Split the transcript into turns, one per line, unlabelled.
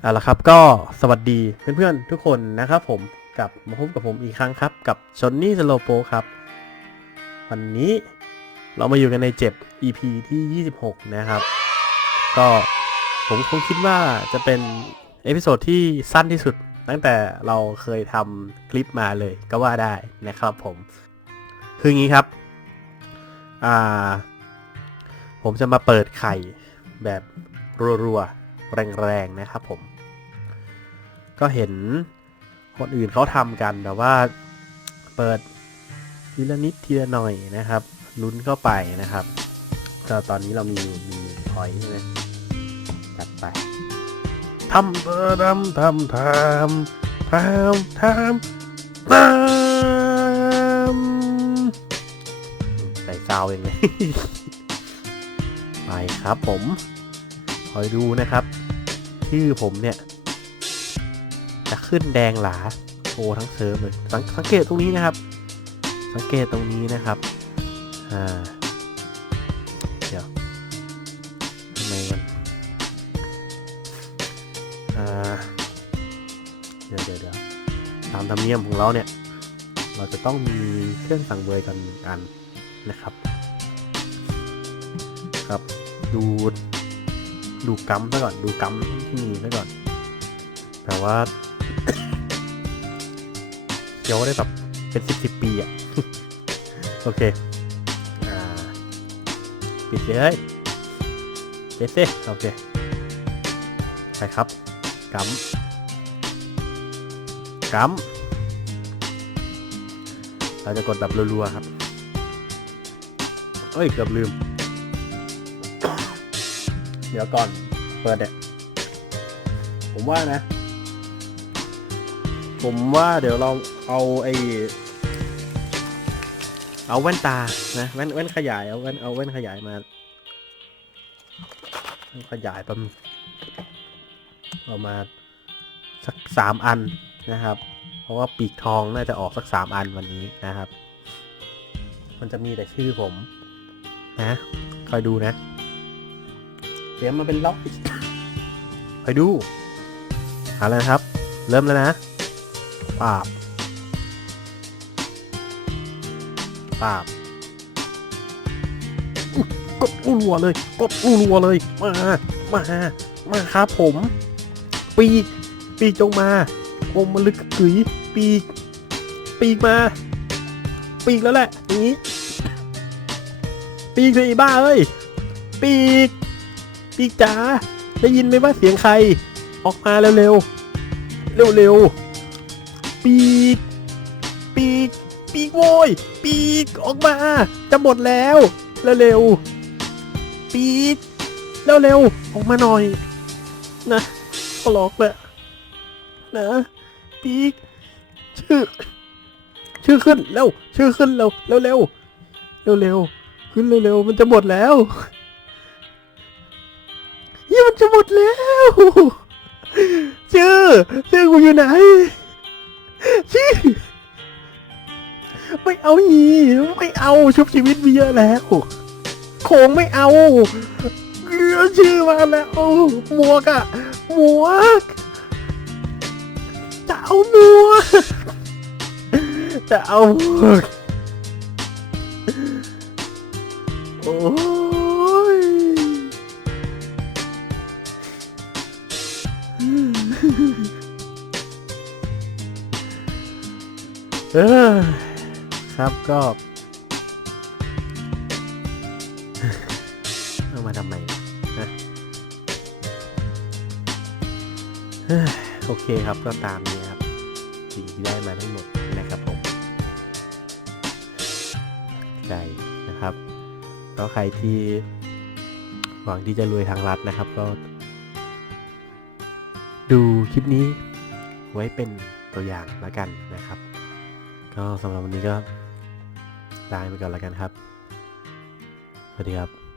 เอาละครับก็สวัสดีเพื่อนๆทุกคนนะครับผมกลับมาพบกับผมอีกครั้งครับ กับชอนนี่สโลโปครับ วันนี้เรามาอยู่กันในเจ็บ EP ที่ 26 นะครับ ก็ผมคงคิดว่าจะเป็นเอพิโซดที่สั้นที่สุด ตั้งแต่เราเคยทำคลิปมาเลยก็ว่าได้นะครับผม คืองี้ครับอ่าผมจะมาเปิดไข่แบบรัวๆ แรงๆนะครับผม ก็เห็นคนอื่นเขาทำกันแต่ว่าเปิดทีละนิดทีละหน่อยนะครับ ลุ้นเข้าไปนะครับก็ตอนนี้เรามีมีพอยต์ใช่ไหมจัดไปทำเออทำทำทำทำทำทำใส่ซาวเองเลย ไปครับผม คอยดูนะครับ ชื่อผมเนี่ย จะขึ้นแดงหลาโชว์ทั้งเซิร์ฟเลยสสังเกตตรงนี้นะครับ สังเกตตรงนี้นะครับอ่าเดี๋ยวทำไมมันอ่าเดี๋ยวเดี๋ยวเดี๋ยวตามธรรมเนียมของเราเนี่ย เราจะต้องมีเครื่องสั่งเบยกันหนึ่งอันนะครับ ครับดู ดูกัมซะก่อนดูกัมที่มีซะก่อนแต่ว่าเคี้ยวได้แบบเป็นสิบสิบปีอะโอเคปิดเลยเจสเซ่โอเคไปครับกัมกัมเราจะกดแบบรัวๆครับเอ้ย เกือบลืม เดี๋ยวก่อน เปิดเนี่ย ผมว่านะ ผมว่าเดี๋ยวเราเอาไอเอาแว่นตา นะ แว่นแว่นขยาย เอาแว่นเอาแว่นขยายมา ขยายป๊บนึงเอามาสักสามอันนะครับ เพราะว่าปีกทองน่าจะออกสักสามอันวันนี้นะครับ มันจะมีแต่ชื่อผม นะ คอยดูนะ เดี๋ยวมันเป็นล็อกอีกคอยดูเอาแล้วครับ เริ่มแล้วนะปาบปาบอุ๊ยกดรัวเลยกดรัวเลย มา มา มาครับผม ปี ปีจงมาโอมมลึกกึ๋ยปีปีกมา ปีกแล้วแหละนี้ปีกเลยบ้าเอ้ย ปีก ปีกจ๋าได้ยินไหมว่าเสียงใคร ออกมาเร็วๆ เร็วๆ ปีก ปีก ปีกโวย ปีกออกมา จะหมดแล้ว เร็วๆ ปีก เร็วๆ ออกมาหน่อย นะขอร้องเลยนะ ปีก ชื่อ ชื่อขึ้น เร็ว ชื่อขึ้นเร็ว เร็วเร็วเร็วๆ ขึ้นเร็วๆ มันจะหมดแล้ว มันจะหมดแล้ว ชื่อ ชื่อกูอยู่ไหน ชื่อ ไม่เอาอีไม่เอาชุบชีวิตมีเยอะแล้วโขงไม่เอาเลือชื่อมาแล้วหมวกอะหมวกจะเอาหมวกจะเอาหมวกโอ้ เออครับก็เอามาทำไมนะโอเคครับก็ตามนี้ครับสิ่งที่ได้มาทั้งหมดนะครับผมใจนะครับก็ใครที่หวังที่จะรวยทางรัฐนะครับ ก็ ดูคลิปนี้ไว้เป็นตัวอย่างแล้วกันนะครับ ก็สำหรับวันนี้ก็ลาไปก่อนแล้วกันครับ สวัสดีครับ